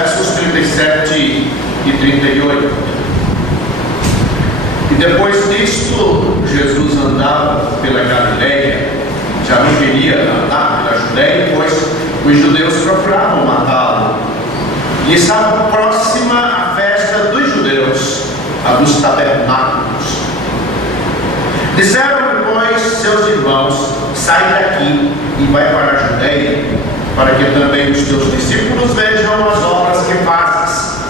versos 37 e 38. E depois disto, Jesus andava pela Galileia, já não queria andar pela Judéia, pois os judeus procuravam matá-lo. E estava próxima a festa dos judeus, a dos tabernáculos. Disseram-lhe, pois, seus irmãos: sai daqui e vai para a Judéia, para que também os teus discípulos vejam as obras que fazes.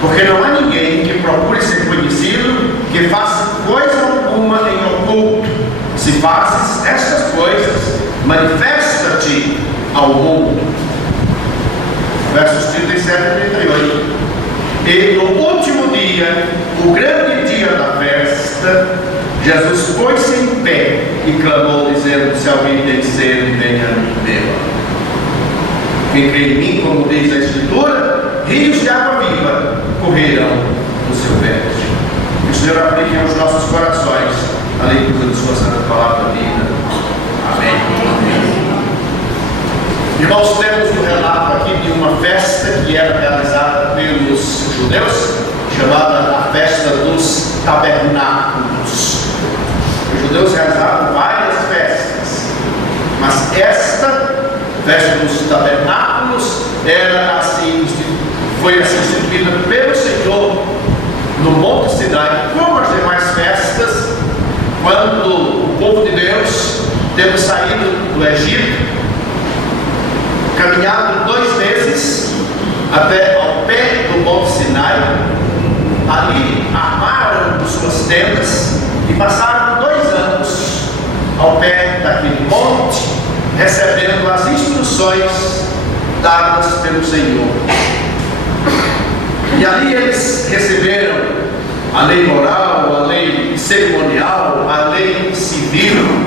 Porque não há ninguém que procure ser conhecido que faça coisa alguma em oculto. Se fazes estas coisas, manifesta-te ao mundo. Versos 37 e 38. E no último dia, o grande dia da festa, Jesus pôs-se em pé e clamou, dizendo: se alguém tem sede, venha e beba. Quem crê em mim, como diz a Escritura, rios de água viva correrão do seu ventre. Que o Senhor aplique aos nossos corações a leitura de sua santa palavra vida. Amém. Amém. Irmãos, temos um relato aqui de uma festa que era realizada pelos judeus, chamada a festa dos tabernáculos. Os judeus realizavam várias festas, mas esta festa dos tabernáculos era assim, foi assim instituída pelo Senhor no Monte Sinai, como as demais festas, quando o povo de Deus, tendo saído do Egito, caminhado 2 meses até ao pé do Monte Sinai, ali armaram suas tendas e passaram 2 anos ao pé daquele monte, recebendo as instruções dadas pelo Senhor. E ali eles receberam a lei moral, a lei cerimonial, a lei civil.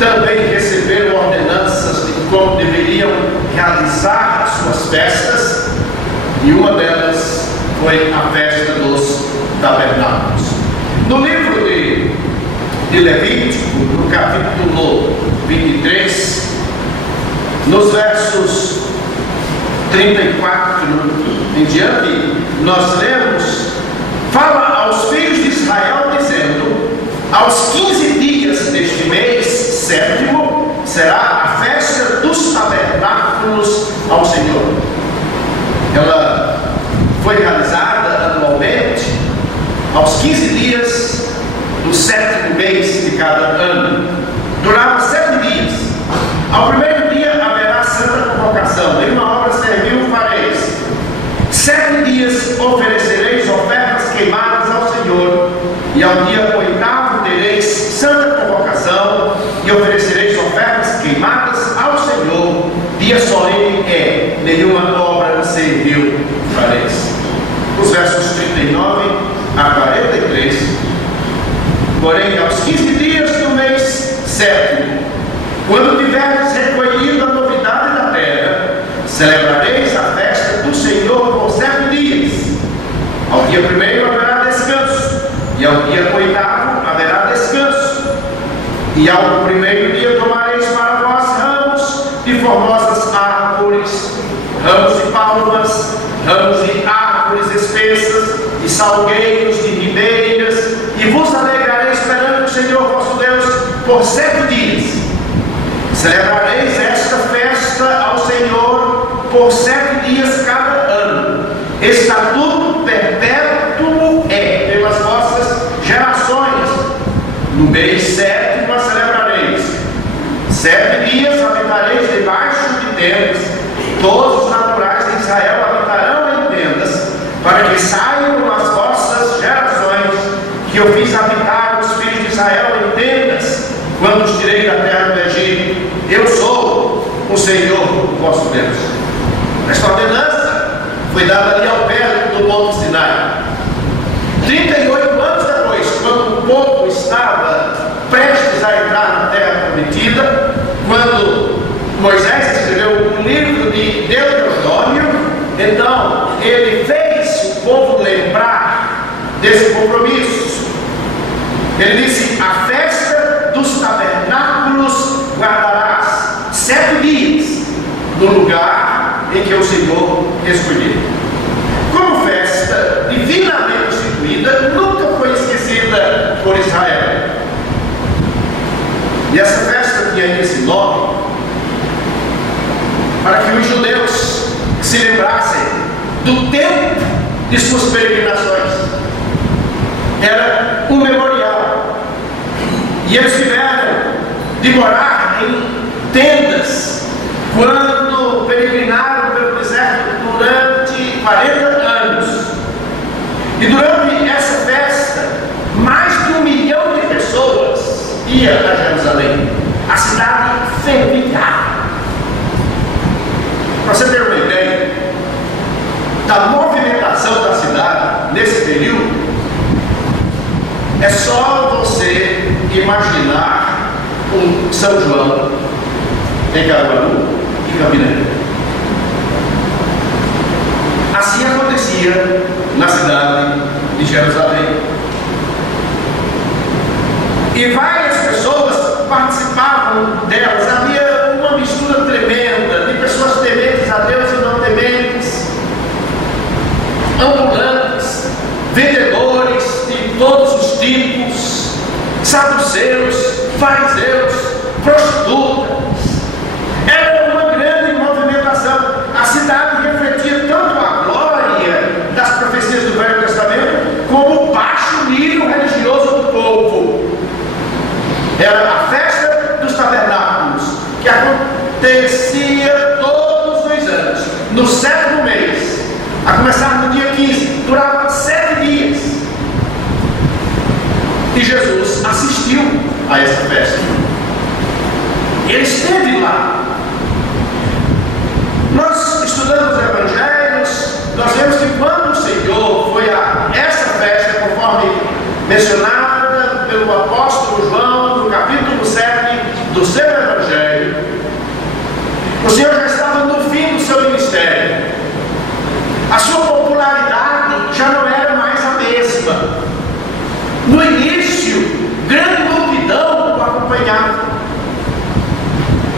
Também receberam ordenanças de como deveriam realizar as suas festas, e uma delas foi a festa dos tabernáculos. No livro de Levítico, no capítulo 23, nos versos 34 em diante, nós lemos: fala aos filhos de Israel, dizendo: aos 15 dias deste mês sétimo será a festa dos tabernáculos ao Senhor. Ela foi realizada anualmente aos 15 dias do 7º mês de cada ano. Durava 7 dias. Ao primeiro dia haverá santa convocação, nenhuma obra servil fareis. 7 dias oferecereis ofertas queimadas ao Senhor, e ao dia 8º tereis santa convocação, e oferecereis ofertas queimadas ao Senhor. Dia solene é, nenhuma obra servil fareis. Os versos 39 a 43. Porém, aos 15 dias do mês sétimo, quando tiverdes recolhido a novidade da terra, celebrareis a festa do Senhor por 7 dias. Ao dia 1º haverá descanso, e ao dia 8º haverá descanso. E ao primeiro dia tomareis para vós ramos de formosas árvores, ramos de palmas, ramos de árvores espessas, e salgueiros de ribeiras, e vos alegrareis perante o Senhor vosso Deus por 7 dias. Celebrareis esta festa ao Senhor por 7 dias cada ano. Estatuto perpétuo é pelas vossas gerações. No mês sétimo a celebrareis. 7 dias habitareis debaixo de tendas. Todos os naturais de Israel habitarão em tendas, para que saiam as vossas gerações que eu fiz habitar os filhos de Israel em tendas, quando os tirei da terra do Egito. Eu sou o Senhor vosso Deus. Esta ordenança foi dada ali ao pé do Monte Sinai. 38 anos depois, quando o povo estava prestes a entrar na terra prometida, quando Moisés escreveu o livro de Deuteronômio, então ele fez o povo lembrar desse compromisso. Ele disse: a festa dos tabernáculos guardarás 7 dias, no lugar em que porque o Senhor escolheu. Como festa divinamente instituída, nunca foi esquecida por Israel. E essa festa tinha esse nome para que os judeus se lembrassem do tempo de suas peregrinações. Era um memorial. E eles tiveram de morar em tendas quando peregrinaram pelo deserto durante 40 anos. E durante essa festa, mais de 1 milhão de pessoas ia a Jerusalém. A cidade fervilhava. Para você ter uma ideia da movimentação da cidade nesse período, é só você imaginar um São João em Caruaru e Campina Grande. Assim acontecia na cidade de Jerusalém. E várias pessoas participavam delas. Havia uma mistura tremenda de pessoas tementes a Deus e não tementes, ambulantes, vendedores de todos os tipos, saduceus, fariseus, prostitutas. Era uma grande movimentação. A cidade refletia tanto a glória das profecias do Velho Testamento como o baixo nível religioso do povo. Era a festa dos tabernáculos, que acontecia todos os anos, no 7º mês, a começar no dia 15, durava 7 dias. E Jesus assistiu a essa festa. Ele esteve lá. Nós estudamos os evangelhos, nós vemos que quando o Senhor foi a essa festa, conforme mencionada pelo apóstolo João, no capítulo 7 do seu evangelho, o Senhor já estava no fim do seu ministério. A sua popularidade já não era mais a mesma. No início, grande multidão o acompanhava.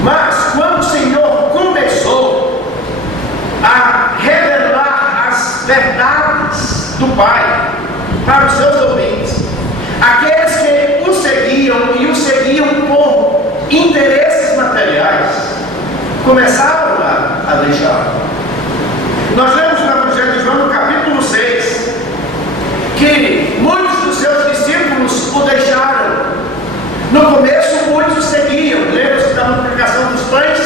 Mas quando o Senhor começou a revelar as verdades do Pai para os seus ouvintes, aqueles que o seguiam e o seguiam por interesses materiais, começaram a deixar. Nós lemos no Evangelho de João, no capítulo 6, que muitos dos seus discípulos o deixaram. No começo, muitos seguiam. Lembra-se da multiplicação dos pães?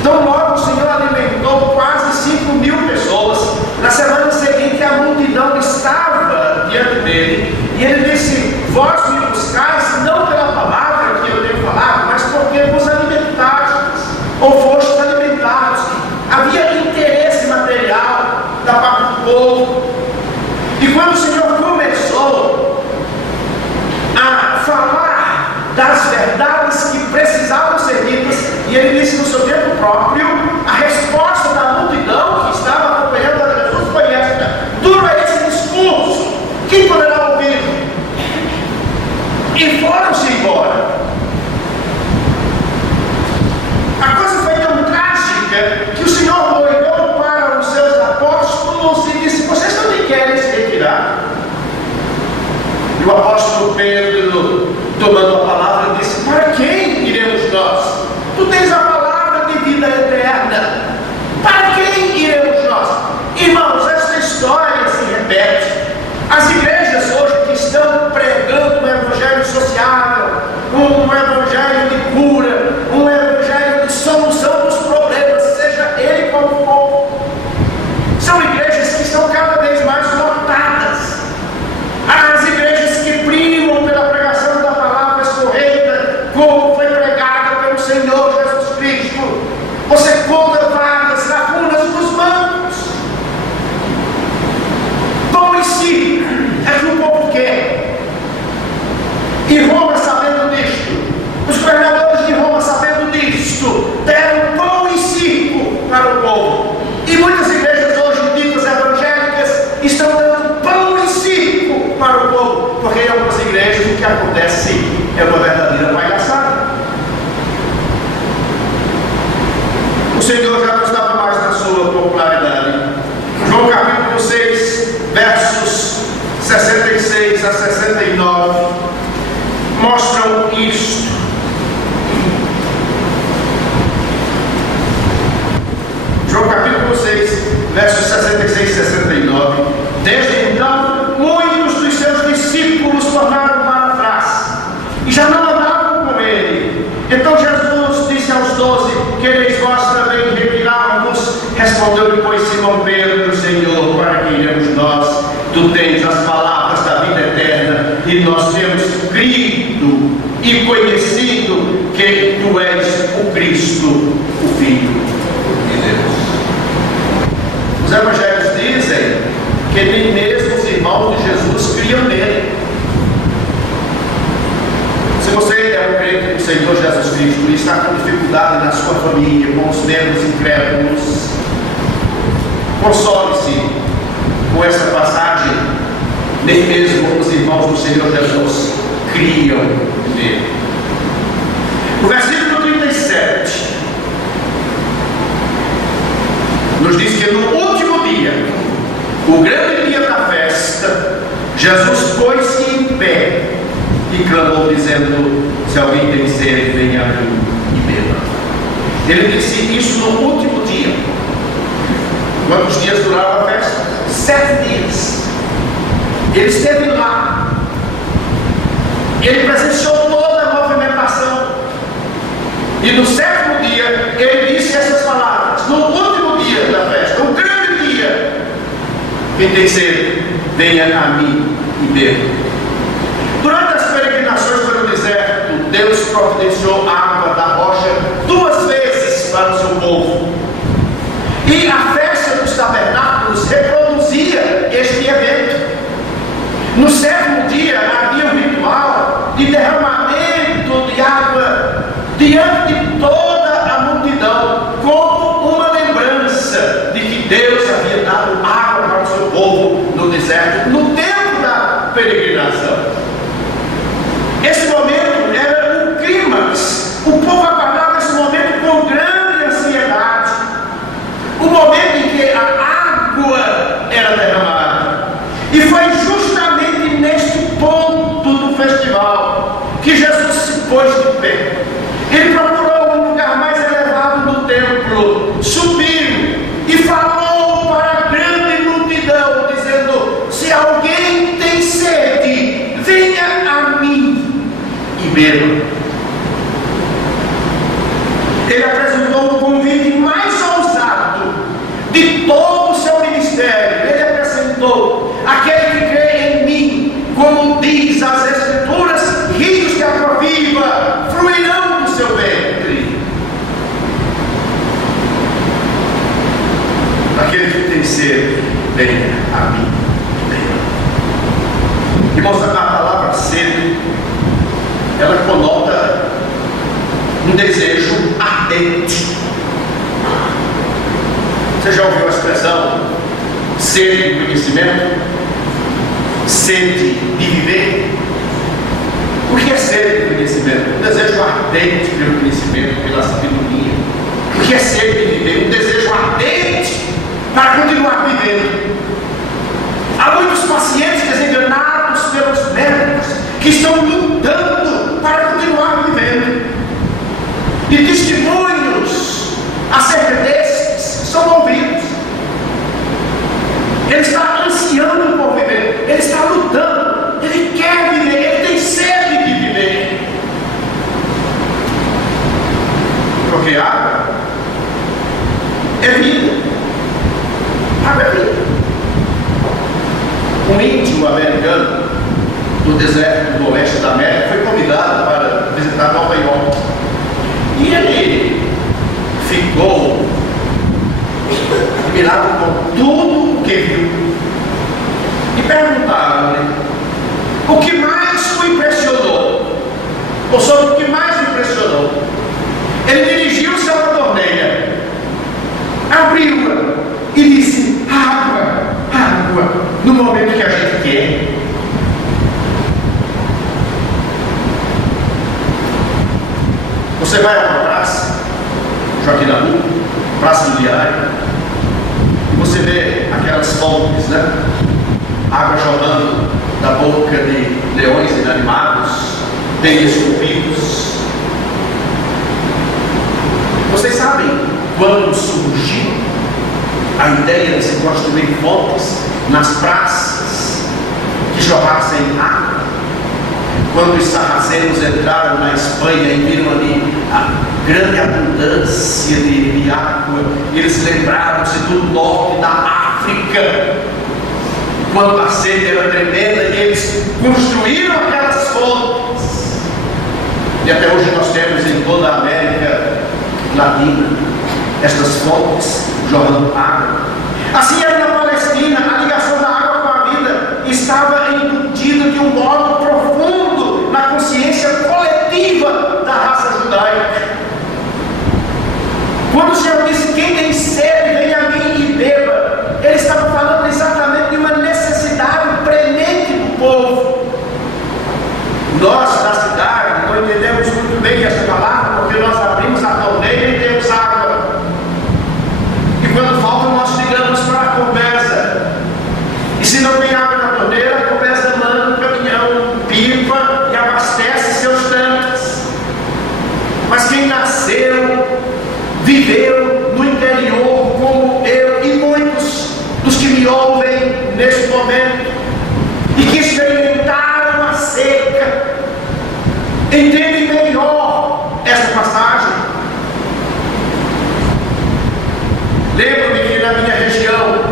Então, logo o Senhor alimentou quase 5.000 pessoas. Na semana seguinte, a multidão estava diante dele. E ele disse: vós me buscais não pela palavra que eu tenho falado, mas porque vos alimentaste, ou fostes alimentados. Havia interesse material da parte do povo. E quando o Senhor começou a falar das verdades que precisavam ser ditas, e ele disse no seu tempo próprio, a resposta da multidão que estava acompanhando a Jesus foi esta: duro é esse discurso, quem poderá ouvir? E foram-se embora. A coisa foi tão trágica que o Senhor olhou para os seus apóstolos e disse: vocês também querem se retirar? E o apóstolo Pedro, tomando a palavra, disse: para quem iremos nós? Tu tens a palavra de vida eterna. Para quem iremos nós? Irmãos, esta história se repete. As igrejas hoje que estão pregando um evangelho sociável, um evangelho de cura, um evangelho de solução dos problemas, seja ele qual for, são igrejas que estão cada vez mais lotadas. As igrejas que primam pela pregação da palavra escorreita, como foi pregada pelo Senhor Jesus Cristo. Você conta vagas, lacunas dos bancos. Pão em si é que o povo quer. E Roma, sabendo disto, os governadores de Roma, sabendo disto, deram pão em circo para o povo. E muitas igrejas hoje ditas evangélicas estão dando pão em circo para o povo, porque em algumas igrejas o que acontece é uma verdadeira palhaçada. O Senhor já nos dá Simão Pedro, Senhor, para que iremos nós? Tu tens as palavras da vida eterna, e nós temos crido e conhecido que Tu és o Cristo, o Filho de Deus. Os evangelhos dizem que nem mesmo os irmãos de Jesus criam nele. Se você é um crente do Senhor Jesus Cristo e está com dificuldade na sua família, com os membros incrédulos, console-se com essa passagem. Nem mesmo os irmãos do Senhor Jesus criam nele. No versículo 37 nos diz que no último dia, o grande dia da festa, Jesus pôs-se em pé e clamou dizendo: se alguém tem sede, venha a mim e beba. Ele disse isso no último dia. Quantos dias durava a festa? 7 dias. Ele esteve lá. Ele presenciou toda a movimentação. E no 7º dia, ele disse essas palavras. No último dia da festa, no grande dia: quem tem sede, venha a mim e beba. Durante as peregrinações pelo deserto, Deus providenciou água da rocha 2 vezes para o seu povo. E a festa dos tabernáculos reproduzia este evento. No 7º dia havia um ritual de derramamento de água diante de toda a multidão, como uma lembrança de que Deus havia dado água para o seu povo no deserto, no tempo da peregrinação. Esse momento era o clímax. O povo aguardava esse momento com grande ansiedade. O momento em que a água era derramada. E foi justamente neste ponto do festival que Jesus se pôs de pé. Ele procurou um lugar mais elevado do templo, subiu e falou para a grande multidão, dizendo: se alguém tem sede, venha a mim e beba. Ele apresentou o convite mais ousado de todo o seu ministério. Ele apresentou: aquele que crê em mim, como diz as Escrituras, rios de água viva fluirão do seu ventre. Aquele que tem sede, venha a mim. Irmãos, a palavra sede, ela conota um desejo ardente. Você já ouviu a expressão sede de conhecimento? Sede de viver? O que é sede de conhecimento? Um desejo ardente pelo conhecimento, pela sabedoria. O que é sede de viver? Um desejo ardente para continuar vivendo. Há muitos pacientes desenganados pelos médicos que estão lutando para continuar vivendo. E testemunhos acerca desses são ouvidos. Ele está ansiando por viver, ele está lutando, ele quer viver, ele tem sede de viver. Porque água é vida. Água é vida. Um índio americano do deserto do oeste da América foi convidado para visitar Nova York. E ele ficou admirado com tudo o que viu. E perguntaram-lhe o que mais o impressionou, ou sobre o que mais o impressionou. Ele dirigiu-se a uma torneira, abriu-a e disse: água, água, no momento que a gente quer. Você vai a uma praça, Joaquim Nabuco, Praça do Diário, e você vê aquelas fontes, né? Água jorrando da boca de leões inanimados, bem esculpidos. Vocês sabem quando surgiu a ideia de se construir fontes nas praças que jorrassem água? Quando os sarracenos entraram na Espanha e viram ali grande abundância de água. Eles lembraram-se do norte da África, quando a sede era tremenda, e eles construíram aquelas fontes. E até hoje nós temos em toda a América Latina estas fontes jorrando água. Assim era na Palestina, a ligação da água com a vida estava embutida de um modo profundo na consciência coletiva da raça judaica. Quando o Senhor disse: quem tem sede, vem a mim e beba, Ele estava falando exatamente de uma necessidade premente do povo. Nós, da cidade, não entendemos muito bem essa palavra, porque nós abrimos a torneira e temos água. E quando falta, nós ligamos para a Copesa. E se não tem água na torneira, a Copesa manda um caminhão, pipa e abastece seus tanques. Mas quem nasceu, viveu no interior, como eu e muitos dos que me ouvem neste momento, e que experimentaram a seca, entendem melhor esta passagem. Lembro-me que na minha região,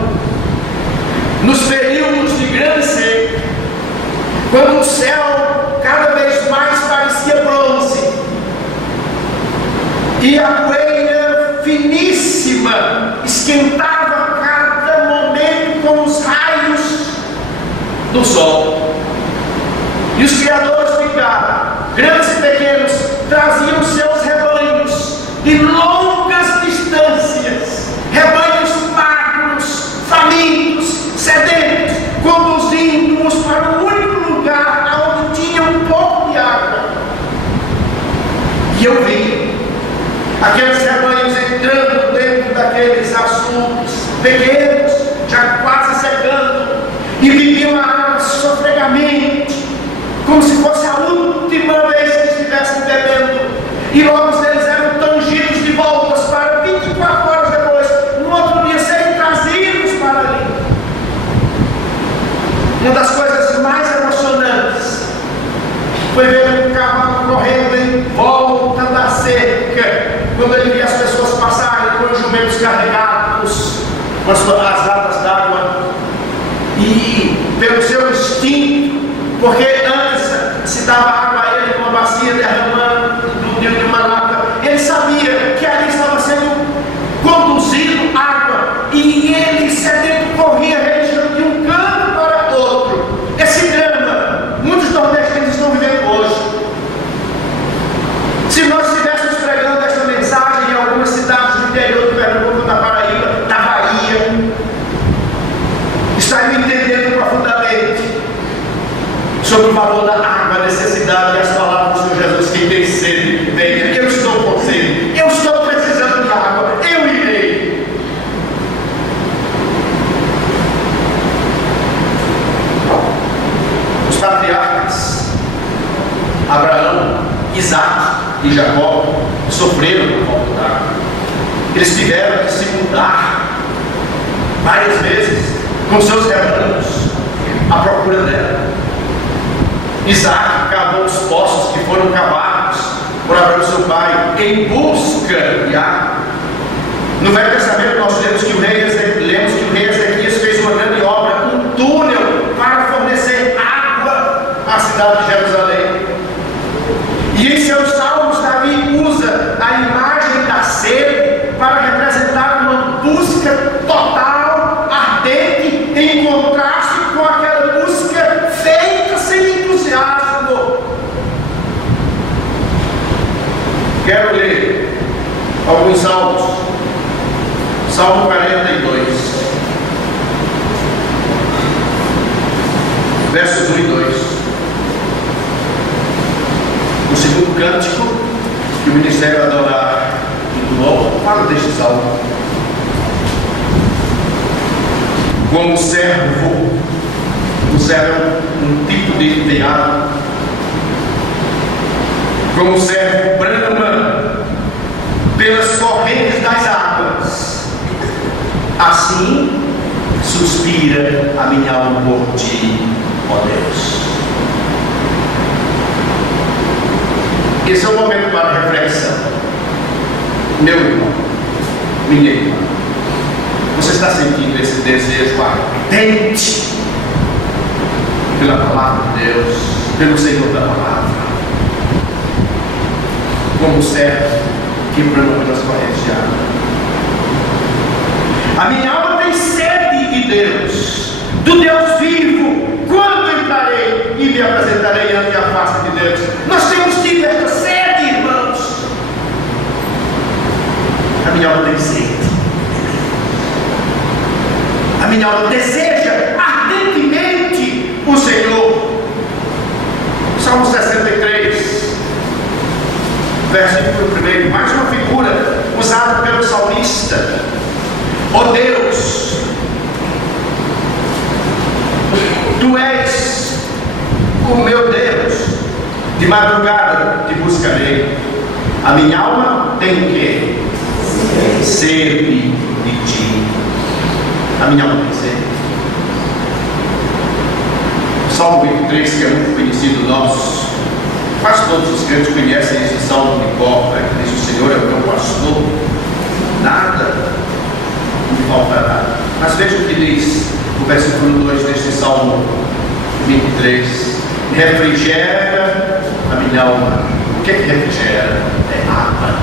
nos períodos de grande seca, quando o céu cada vez mais parecia bronze e a poeira finíssima esquentava cada momento com os raios do sol, e os criadores ficaram, grandes e pequenos, traziam seus rebanhos de longas distâncias, rebanhos magros, famintos, sedentos, conduzindo-os para o único lugar onde tinha um pouco de água. E eu vi aqueles rebanhos entrando dentro daqueles açudes pequenos, já quase secando, e bebiam a água sofregamente, como se fosse a última vez que estivessem bebendo, e logo eles eram tangidos de voltas para 24 horas depois, no outro dia, serem trazidos para ali. Uma das coisas mais emocionantes foi ver um cavalo correndo em volta da cerca, quando ele via as pessoas passarem com os jumentos carregados com as latas d'água, e pelo seu instinto, porque antes se dava água a ele numa bacia derramando de uma lata, ele sabia que ali estava sendo conduzido água, e ele sedento corria de um canto para outro. Esse drama muitos nordestinos estão vivendo hoje. Se nós estivéssemos pregando esta mensagem em algumas cidades do interior do Pernambuco, da Paraíba, da Bahia, estariam entendendo profundamente sobre o valor da água, a necessidade e as palavras do Senhor Jesus: quem tem sede, venha. Eu estou com sede, eu estou precisando de água, eu irei. Os patriarcas Abraão, Isaac e Jacó sofreram por falta d'água. Eles tiveram que se mudar várias vezes com seus rebanhos à procura dela. Isaac cavou os poços que foram cavados por Abraão, seu pai, em busca de água. No Velho Testamento nós lemos que o rei Ezequias fez uma grande obra, um túnel para fornecer água à cidade de Jerusalém. E em seus salmos, Davi usa a imagem da sede para representar uma busca total, ardente, em contraste com aquela busca feita sem entusiasmo. Quero ler alguns salmos. Salmo 42, versos 1 e 2. O segundo cântico que o Ministério Adorar entoou fala deste salmo. Como o servo é um tipo de veado, como o servo brama pelas correntes das águas, assim suspira a minha alma por ti, ó Deus. Esse é o momento para a reflexão. Meu irmão, minha irmã, você está sentindo esse desejo ardente pela palavra de Deus, pelo Senhor da palavra, como servo quebrando pelas correntes de água? A minha alma tem sede de Deus, do Deus vivo. Quando entrarei e me apresentarei ante a face de Deus? Nós temos tido esta sede, irmãos. A minha alma tem sede. A minha alma deseja ardentemente o Senhor. Salmo 63, versículo 1, mais uma figura usada pelo salmista. Ó Deus, Tu és o meu Deus, de madrugada te buscarei. A minha alma tem o quê? Sede de Ti. A minha alma tem sede. Salmo 23, que é muito conhecido nosso, quase todos os crentes conhecem esse salmo de cor, né? Que diz: o Senhor é o meu pastor, nada me faltará. Mas veja o que diz o versículo 2 deste Salmo 23: refrigera a minha alma. O que é que refrigera? É água.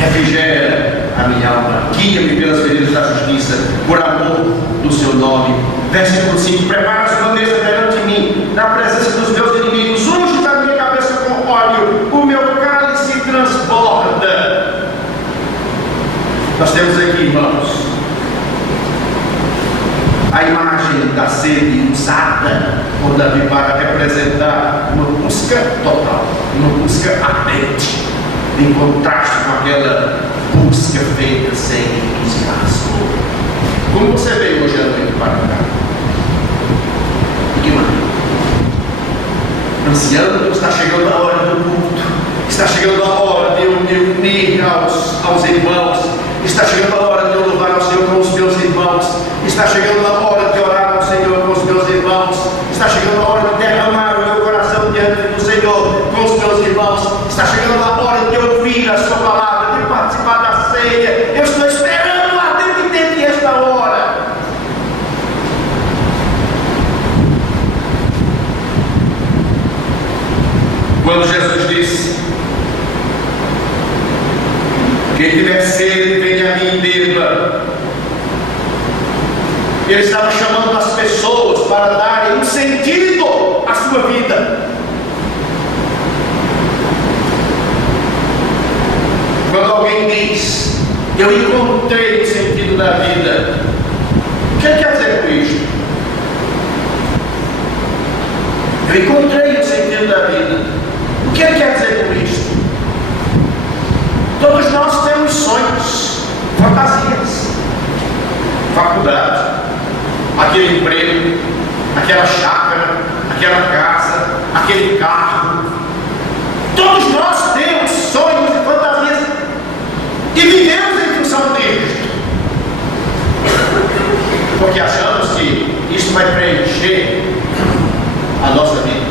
Refrigera a minha alma, guia-me pelas veredas da justiça, por amor do seu nome. Versículo 5: preparas uma mesa perante mim, na presença dos meus inimigos, unge a minha cabeça com óleo, o meu cálice transborda. Nós temos aqui, irmãos, a imagem da sede usada por Davi para representar uma busca total, uma busca ardente, em contraste com aquela busca feita sem entusiasmo. Como você veio hoje à noite para cá? Que maneira? Ansiando, está chegando a hora do culto, está chegando a hora de eu me unir aos irmãos, está chegando a hora de eu louvar ao Senhor com os meus irmãos, está chegando a hora de orar ao Senhor com os meus irmãos, está chegando a hora de derramar o meu coração diante do Senhor com os meus irmãos, está chegando a hora de ouvir a sua palavra, de participar da ceia. Eu estou esperando ardentemente esta hora. Quando Jesus disse: quem tiver sede, venha a mim e beba, Ele estava chamando as pessoas para darem um sentido à sua vida. Quando alguém diz: eu encontrei o sentido da vida, o que ele quer dizer com isso? Eu encontrei o sentido da vida. O que ele quer dizer com isso? Todos nós temos sonhos, fantasias, faculdade, aquele emprego, aquela chácara, aquela casa, aquele carro. Todos nós temos sonhos e fantasias e vivemos em função disto, porque achamos que isso vai preencher a nossa vida,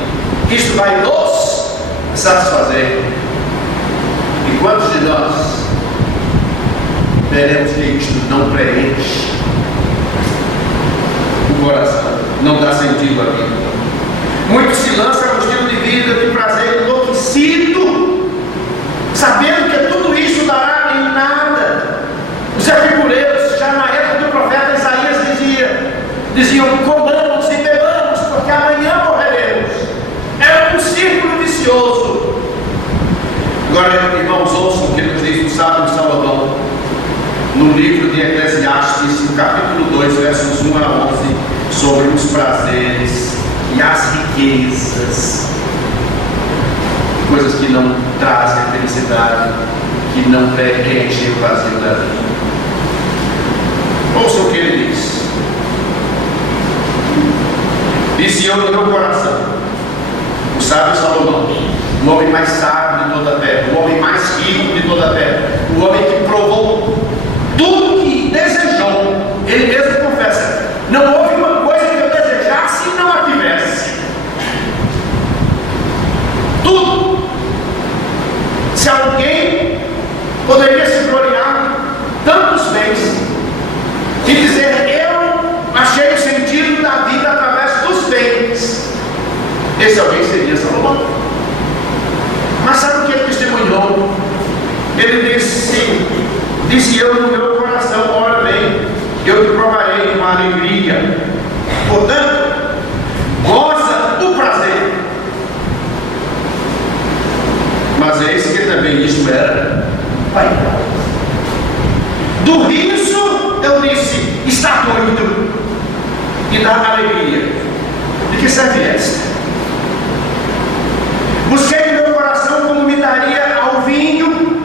isso vai nos satisfazer. E quantos de nós veremos que isto não preenche o coração, não dá sentido à vida? Muitos se lançam no estilo de vida de prazer enlouquecido, sabendo que tudo isso dará em nada. Os epicureus, já na época do profeta Isaías, diziam: comamos e bebamos, porque amanhã morreremos. Era um círculo vicioso. Agora, irmãos, ouçam o que nos diz o sábio Salomão no livro de Eclesiastes, no capítulo 2, versos 1 a 11, sobre os prazeres e as riquezas, coisas que não trazem a felicidade, que não preenchem o vazio da vida. Ouçam o que ele diz: disse eu no meu coração, o sábio Salomão, o homem mais sábio de toda a terra, o homem mais rico de toda a terra, o homem que provou tudo que desejou. Ele mesmo confessa: não houve uma coisa que eu desejasse e não a tivesse. Tudo. Se alguém poderia se glorificar muito e dá alegria. De que serve esta? Busquei no meu coração como me daria ao vinho,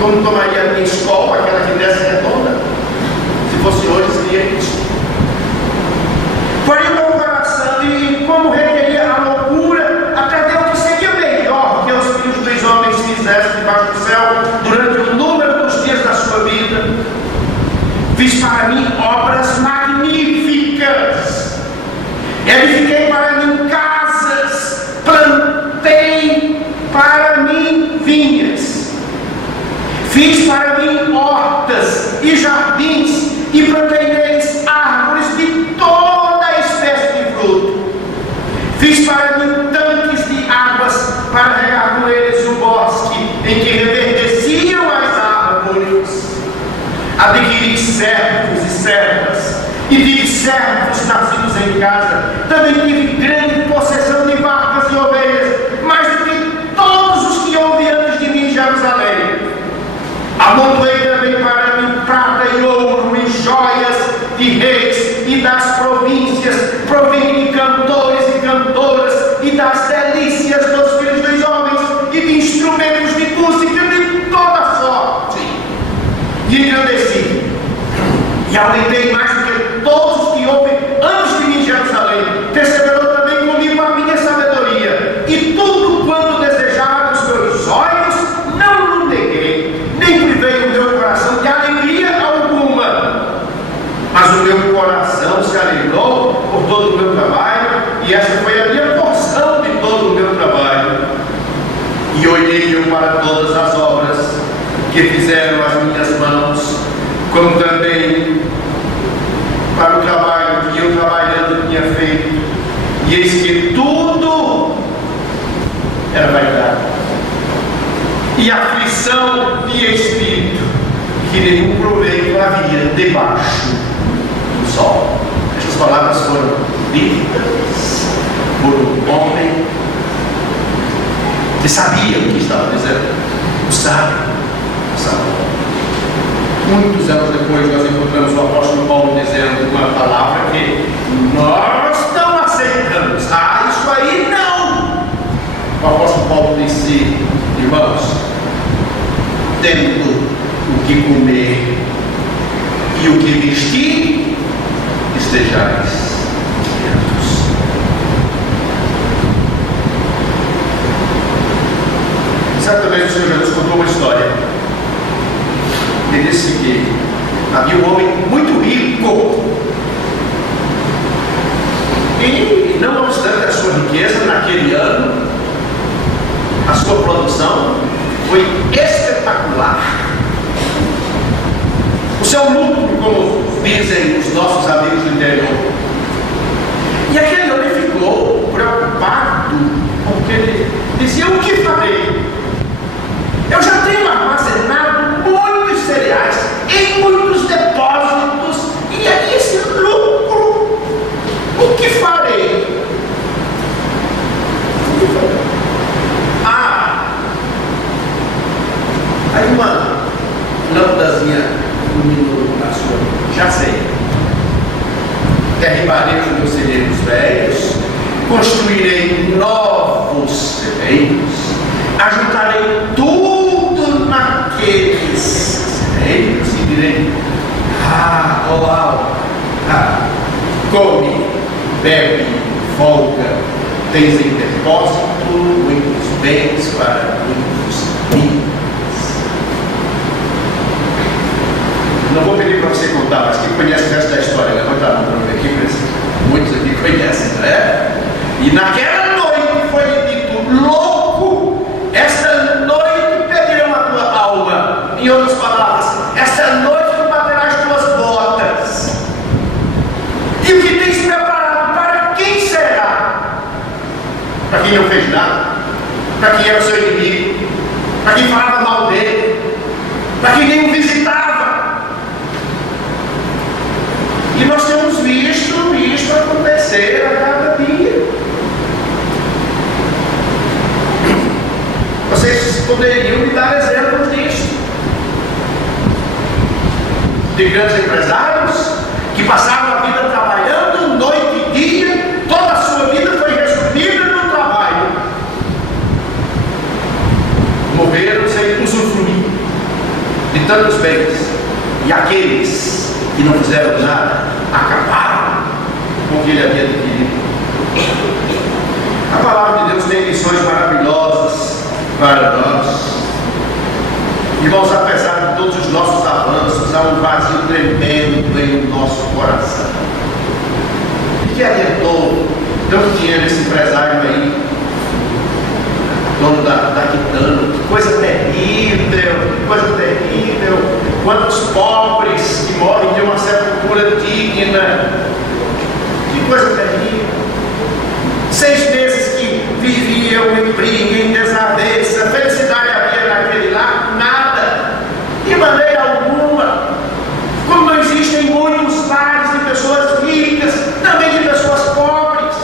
como tomaria a minha escola, aquela que desce redonda. Se fosse hoje, seria isso. Porém, o meu coração, e como requeria a loucura, até deu que seria melhor que os filhos dos homens fizessem debaixo do céu durante o número dos dias da sua vida. Fiz para mim obras magníficas, edifiquei para mim casas, plantei para mim vinhas, fiz para mim hortas e jardins e plantei neles árvores de toda a espécie de fruto. Fiz para mim tanques de águas para regar com eles o bosque em que reverdeciam as árvores. Adquiri servos e servas e tive servos nascidos em casa. Também tive grande possessão de vacas e ovelhas, mais do que todos os que houve antes de mim em Jerusalém. Amontoei também para mim prata e ouro e joias de reis e das províncias, provém de cantores e cantoras e das delícias dos filhos dos homens e de instrumentos de música de toda sorte. E engrandeci e aumentei mais do que todos os que houve antes de mim em Jerusalém, percebendo também comigo a minha sabedoria, e tudo quanto desejava os meus olhos, não o neguei, nem privei o meu coração de alegria alguma. Mas o meu coração se alegrou por todo o meu trabalho, e essa foi a minha porção de todo o meu trabalho. E olhei eu para todas as obras que fizeram as minhas mãos, como também para o trabalho que eu trabalhando tinha feito, e eis que tudo era vaidade e aflição de espírito, que nenhum proveito havia debaixo do sol. Estas palavras foram ditas por um homem que sabia o que estava dizendo, o sábio. Muitos anos depois nós encontramos o apóstolo Paulo dizendo uma palavra que nós não aceitamos. Isso aí não! O apóstolo Paulo disse: irmãos, tendo o que comer e o que vestir, estejais quietos. Certa vez o Senhor Jesus contou uma história. Ele disse que havia um homem muito rico e, não obstante a sua riqueza, naquele ano a sua produção foi espetacular. O seu lucro, como dizem os nossos amigos do interior. E aquele homem ficou preocupado, porque ele dizia: o que farei? Eu já tenho armazenado muitos cereais em muitos depósitos, e aí esse lucro, o que farei? Aí uma lâmpadazinha iluminou a sua, já sei. Derribarei os meus celeiros velhos, construirei novos celeiros, ajuntarei tudo naqueles celeiros e direi: come, bebe, folga, tens em depósito muitos bens para muitos dias. Não vou pedir para você contar, mas quem conhece o resto da história, levanta a mão para ver aqui, muitos aqui conhecem, não é? E naquela noite foi dito: louco, esta noite perderão a tua alma. Em outras palavras, esta noite tu baterás tuas botas. E o que tens preparado, para quem será? Para quem não fez nada? Para quem era o seu inimigo? Para quem falava mal dele? Para quem nem o visitava? E nós temos visto isso acontecer a cada dia. Vocês poderiam me dar exemplos disso. de grandes empresários que passavam a vida trabalhando noite e dia, toda a sua vida foi resumida no trabalho. Morreram sem usufruir de tantos bens. E aqueles que não fizeram nada acabaram com o que ele havia adquirido. A palavra de Deus tem lições maravilhosas para nós. Irmãos, apesar de todos os nossos avanços, há um vazio tremendo em nosso coração. E que adiantou tanto dinheiro esse empresário aí, dono da Quitano? Que coisa terrível, que coisa terrível. Quantos pobres que morrem de uma sepultura digna. Que coisa terrível. 6 meses que viviam em briga, em desavença, felicidade havia naquele lar? Nada, de maneira alguma. Como não existem muitos lares de pessoas ricas, também de pessoas pobres.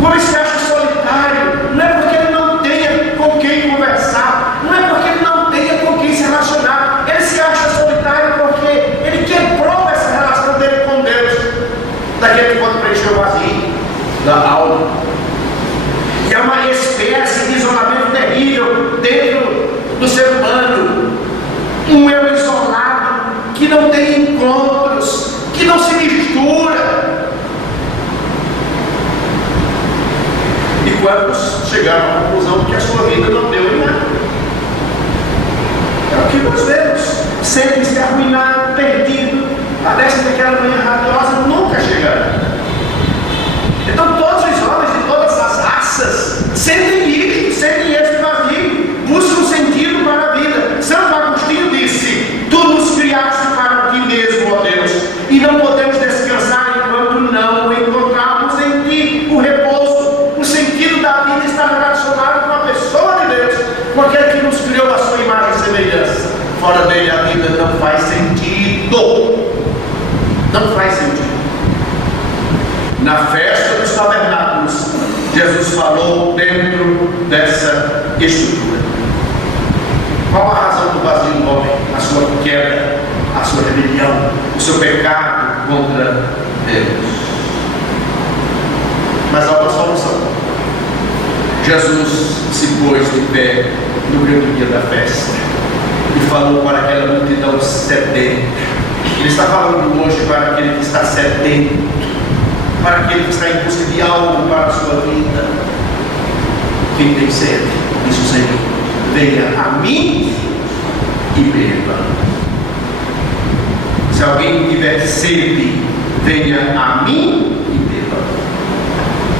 O homem se acha solitário, não é porque ele não tenha com quem conversar, não é porque ele não tenha com quem se relacionar, ele se acha solitário porque ele quebrou essa relação dele com Deus, daquele que pode preencher o vazio da alma. E é uma espécie de isolamento terrível dentro do ser humano. Um eu isolado, que não tem encontros, que não se mistura. E quantos chegaram à conclusão de que a sua vida não deu em nada? É o que nós vemos. Sentem-se arruinados, perdidos, parecem que aquela manhã radiosa nunca chegará. Então todos os homens de todas as raças sentem isto, sentem esse vazio, buscam um sentido para a vida. Santo Agostinho disse: tu nos criaste para ti mesmo, ó Deus, e não podemos descansar enquanto não o encontrarmos em ti. O repouso, o sentido da vida está relacionado com a pessoa de Deus, com aquele que nos criou a sua imagem e semelhança. Fora dele a vida não faz sentido. Não faz sentido. Na festa dos tabernáculos, Jesus falou dentro dessa estrutura. Qual a razão do vazio do homem? A sua queda, a sua rebelião, o seu pecado contra Deus. Mas há uma solução. Jesus se pôs de pé no grande dia da festa e falou para aquela multidão sedenta. Ele está falando hoje para aquele que está sedento, para aquele que está em busca de algo para a sua vida. Quem tem sede, diz o Senhor, venha a mim e beba. Se alguém tiver sede, venha a mim e beba.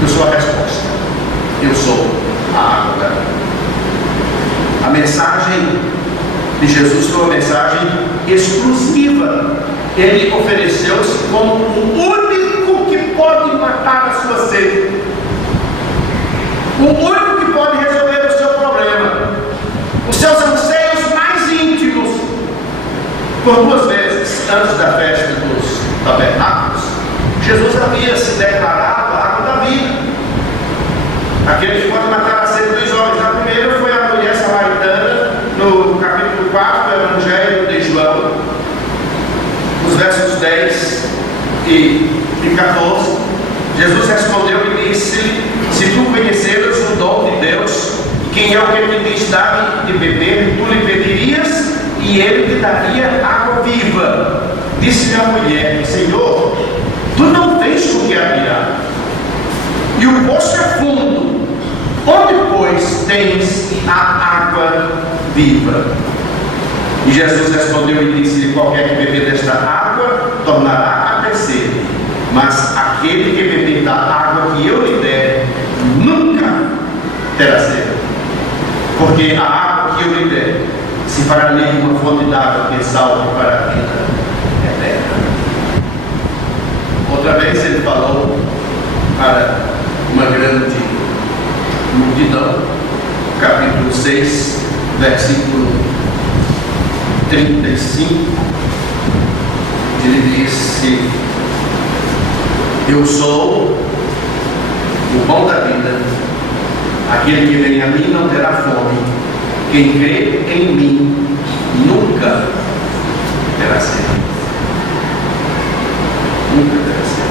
Eu sou a resposta. Eu sou a água da vida. A mensagem de Jesus foi uma mensagem exclusiva. Ele ofereceu-se como o único que pode matar a sua sede, o único que pode resolver o seu problema, os seus anseios mais íntimos. Por 2 vezes antes da festa dos tabernáculos, Jesus havia se declarado a água da vida, aquele que pode matar a sede dos homens. A primeira foi a mulher samaritana, no capítulo 4 do Evangelho de João, nos versos 10 e 14. Jesus respondeu e disse: se tu conheceras o dom de Deus, quem é o que te diz dá-me de beber, tu lhe pedirias e ele te daria água viva. Disse-lhe a mulher: Senhor, tu não tens com que admirar, e o poço é fundo, onde pois tens a água viva? E Jesus respondeu e disse: qualquer que beber desta água tornará a ter sede, mas aquele que beber da água que eu lhe der nunca terá sede, porque a água que eu lhe der se fará nele uma fonte d'água que salve para a vida eterna. Outra vez ele falou para uma grande multidão, capítulo 6, versículo 35, ele disse: eu sou o pão da vida, aquele que vem a mim não terá fome, quem crê em mim nunca terá sede. Nunca terá sede.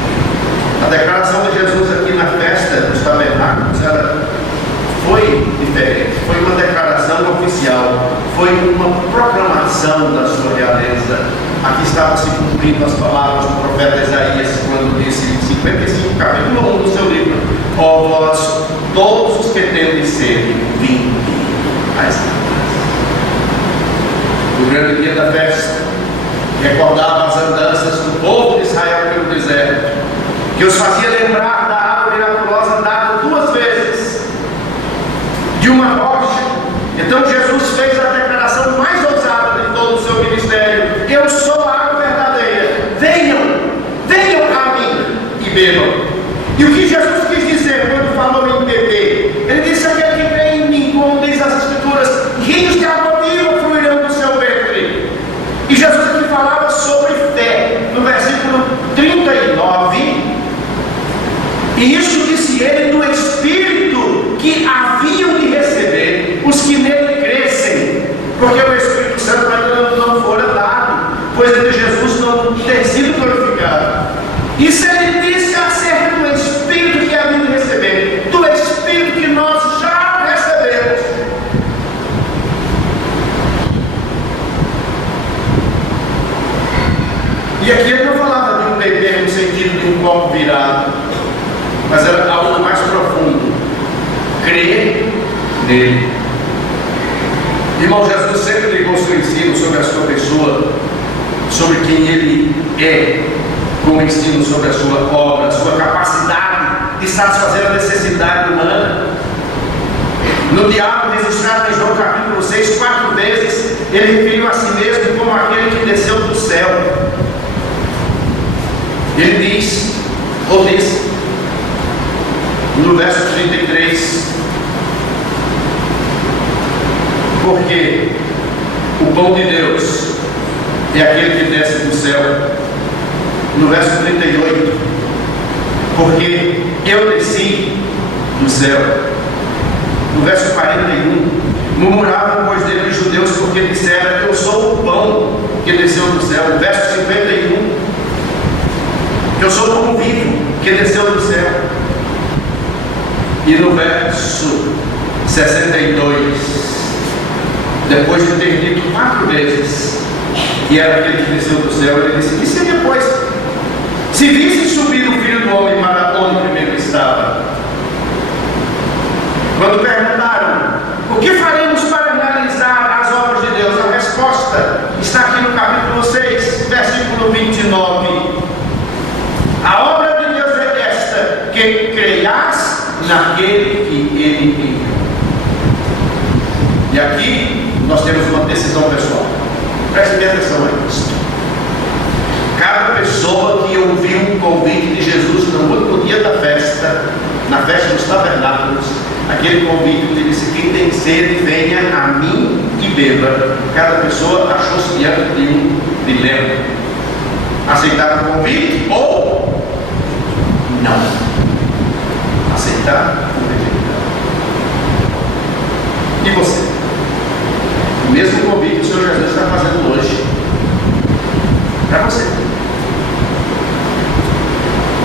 A declaração de Jesus aqui na festa dos tabernáculos foi diferente, foi uma declaração oficial, foi uma proclamação da sua realeza. Aqui estava se cumprindo as palavras do profeta Isaías, quando disse em 55, capítulo 1 do seu livro: ó vós, todos os que tendes sede, vinde às águas. O grande dia da festa recordava as andanças do povo de Israel pelo deserto, que os fazia lembrar da água miraculosa dada 2 vezes de uma rocha. Então Jesus fez a declaração mais ousada de todo o seu ministério: eu sou a água verdadeira, venham a mim e bebam. E o que Jesus quis dizer quando falou em beber? Ele disse: aquele que crê em mim, como diz as Escrituras, rios de água viva fluirão do seu ventre. E Jesus aqui falava sobre fé, no versículo 39, e isso disse ele do Espírito que haviam de receber os que nele crescem, porque o Espírito Santo ainda não fora dado, pois ele Jesus não tem sido glorificado. Isso ele disse acerca do Espírito que haviam de receber, do Espírito que nós já recebemos. E aqui ele não falava de um beber no sentido de um copo virado, mas era algo mais profundo: crer nele. Irmão, Jesus sempre ligou seu ensino sobre a sua pessoa, sobre quem ele é, com o ensino sobre a sua obra, a sua capacidade de satisfazer a necessidade humana. No diálogo registrado em João capítulo 6, 4 vezes, ele referiu a si mesmo como aquele que desceu do céu. Ele diz, ou disse, no verso 33, porque o pão de Deus é aquele que desce do céu. No verso 38, porque eu desci do céu. No verso 41, murmuravam pois dele os judeus, porque disseram: eu sou o pão que desceu do céu. No verso 51, eu sou o pão vivo que desceu do céu. E no verso 62, depois de ter dito 4 vezes que era aquele que desceu do céu, ele disse: e se depois, se visse subir o Filho do Homem para onde primeiro estava? Quando perguntaram: o que faremos para realizar as obras de Deus? A resposta está aqui no capítulo 6, versículo 29. A obra de Deus é esta, que creias naquele que ele enviou. E aqui nós temos uma decisão pessoal. Preste bem atenção a isso. Cada pessoa que ouviu o convite de Jesus no último dia da festa, na festa dos tabernáculos, aquele convite que ele disse: quem tem sede, venha a mim e beba. Cada pessoa achou-se diante de um dilema: aceitar o convite ou não. Aceitar ou rejeitar. E você? O mesmo convite que o Senhor Jesus está fazendo hoje para você: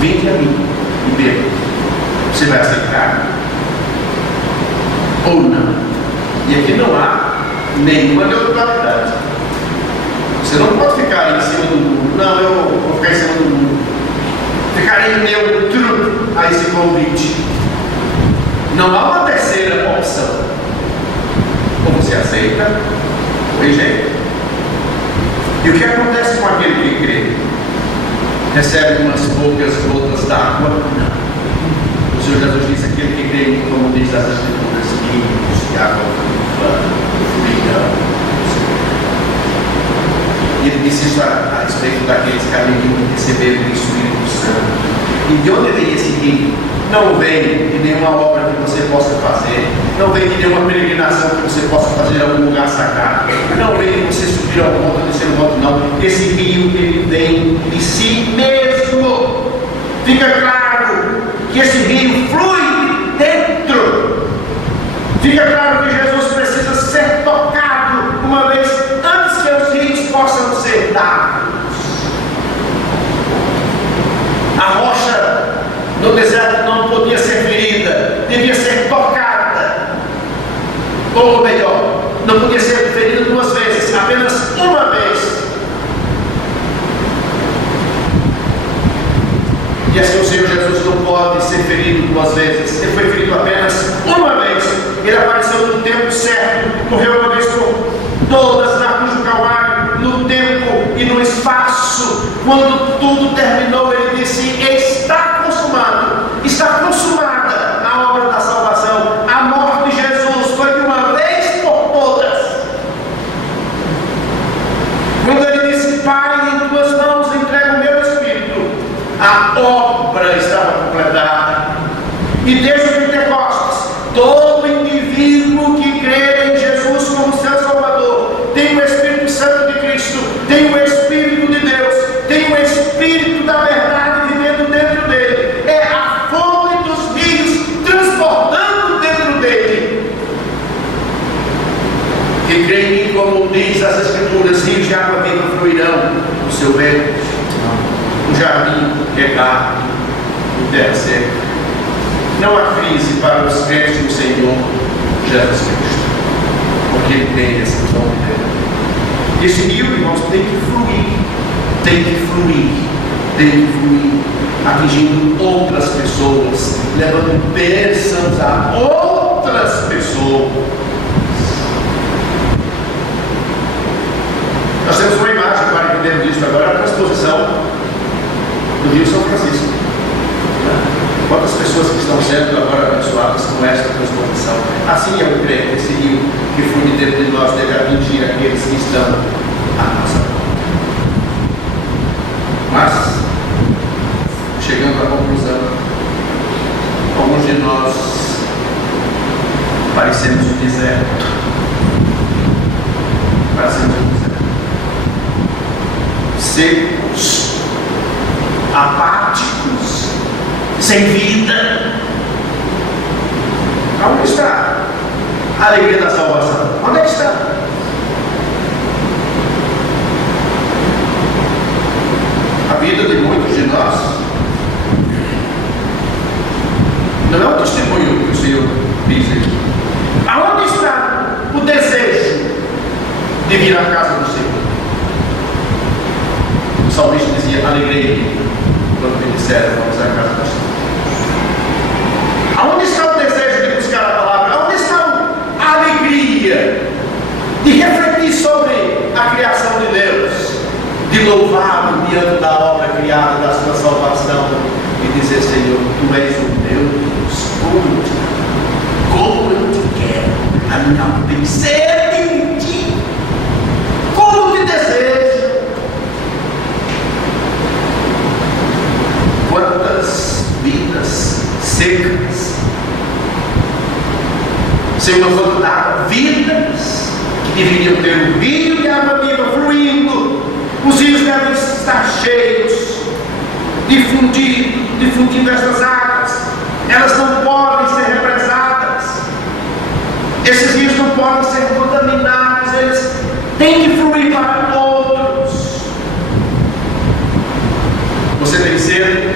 vinde a mim e beba. Você vai aceitar ou não? E aqui não há nenhuma neutralidade. Você não pode ficar em cima do muro. Não, eu vou ficar em cima do muro. Ficarei neutro a esse convite. Não há uma terceira opção. Ou você aceita ou rejeita. E o que acontece com aquele que crê? Recebe umas poucas gotas d'água? Não. O Senhor Jesus disse: aquele que crê, como diz as Escrituras, rios de água fluirão. E ele disse isso a respeito daqueles que haveriam recebido o Espírito Santo. E de onde vem esse rio? Não vem de nenhuma obra que você possa fazer, não vem de nenhuma peregrinação que você possa fazer em algum lugar sagrado, não vem de você subir ao monte ou descer ao monte, não. Esse rio, ele vem de si mesmo. Fica claro que esse rio flui dentro. Fica claro que Jesus precisa ser tocado uma vez antes que os rios possam ser dados. A rocha no deserto não podia ser ferida, devia ser tocada. Ou melhor, não podia ser ferida duas vezes, apenas uma vez. E assim o Senhor Jesus não pode ser ferido duas vezes. Ele foi ferido apenas uma vez. Ele apareceu no tempo certo, morreu uma vez por todas na cruz do Calvário, no tempo e no espaço. Quando tudo terminou, ele disse: está consumado, está consumada a obra da salvação. A morte de Jesus foi de uma vez por todas. Quando ele disse: Pai, em tuas mãos entrego o meu espírito, a obra estava completada. E desde o Pentecostes, todo indivíduo que crê em Jesus como seu Salvador tem o Espírito Santo de Cristo, tem o Espírito de Deus, tem o Espírito da verdade vivendo dentro dele. É a fonte dos rios transbordando dentro dele. Que crê em mim, como diz as Escrituras, rios de água viva fluirão do seu ventre, no jardim regado, em terra seca. Não há crise para os crentes do Senhor Jesus Cristo, porque Ele tem esse dom dele. Esse rio, irmãos, tem que fluir, tem que fluir, tem que fluir, atingindo outras pessoas, levando bênçãos a outras pessoas. Nós temos uma imagem para entendermos isso agora, a transposição do Rio São Francisco. Quantas pessoas que estão sendo agora abençoadas com esta transposição? Assim é o crente, esse rio que flui dentro de nós deve atingir aqueles que estão à nossa volta. Mas, chegando à conclusão, alguns de nós parecemos um deserto. Parecemos um deserto. Secos, apáticos, sem vida. Onde está a alegria da salvação? Onde é que está? A vida de muitos de nós não é um testemunho que o Senhor diz aqui. Aonde está o desejo de vir à casa do Senhor? O salmista dizia: alegrei-me quando me disseram, vamos à casa do Senhor. Aonde está o desejo de buscar a palavra? Aonde está a alegria de refletir sobre a criação de Deus, de louvá-lo diante da obra criada, da sua salvação, e dizer: Senhor, Tu és o meu Deus, como eu te quero, a minha alma tem sede em Ti, como te desejo. Quantas vidas secas, sem uma fonte d'água, vidas que deveriam ter um rio de água viva fluindo. Os rios devem estar cheios, difundindo estas águas. Elas não podem ser represadas. Esses rios não podem ser contaminados. Eles têm que fluir para outros. Você tem sede?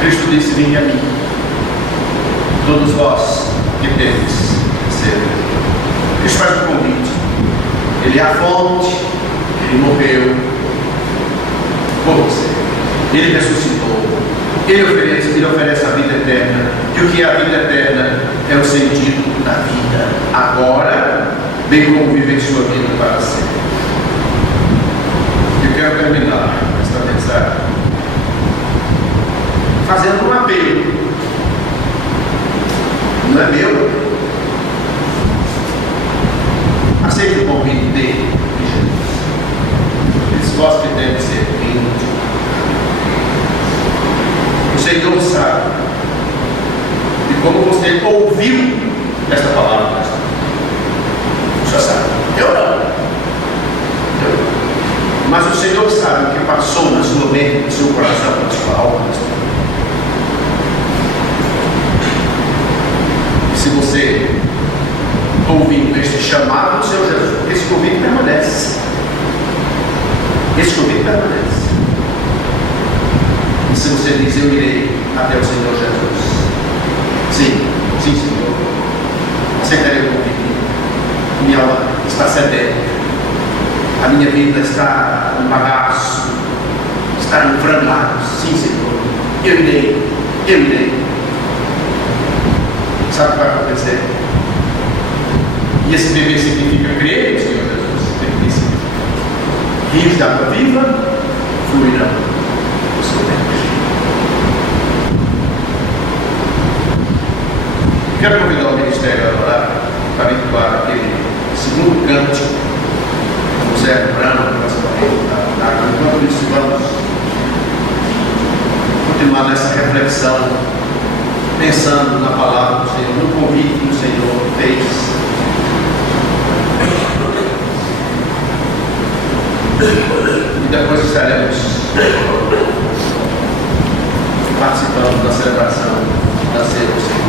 Cristo disse: vinde a mim, todos vós que tendes sede. Cristo faz um convite. Ele é a fonte, Ele morreu por você, Ele ressuscitou, Ele oferece a vida eterna. E o que é a vida eterna? É o sentido da vida agora, bem como viver sua vida para sempre. Eu quero terminar esta mensagem fazendo um apelo. Não é meu. Aceite o convite dele, de Jesus. Eles vós que devem ser vindos. O Senhor sabe. E como você ouviu esta palavra, o Senhor sabe. Eu não. Mas o Senhor sabe o que passou na sua mente, no seu coração, na sua alma. Se você ouvindo este chamado do Senhor Jesus, esse convite permanece. Esse convite permanece. E se você diz, eu irei até o Senhor Jesus. Sim, sim, Senhor. Aceitarei o convite. Minha alma está sedenta. A minha vida está no bagaço. Está no frangalho. Sim, Senhor. Eu irei. Eu irei. Sabe o que vai acontecer? E esse bebê significa crer no Senhor Jesus. Ele disse: rios de água viva fluirão do seu ventre. Quero convidar o ministério a orar para entoar aquele segundo cântico com o Zé Brano, enquanto isso vamos continuar nessa reflexão, pensando na palavra do Senhor, no convite que o Senhor fez. E depois estaremos participando da celebração da ceia do Senhor.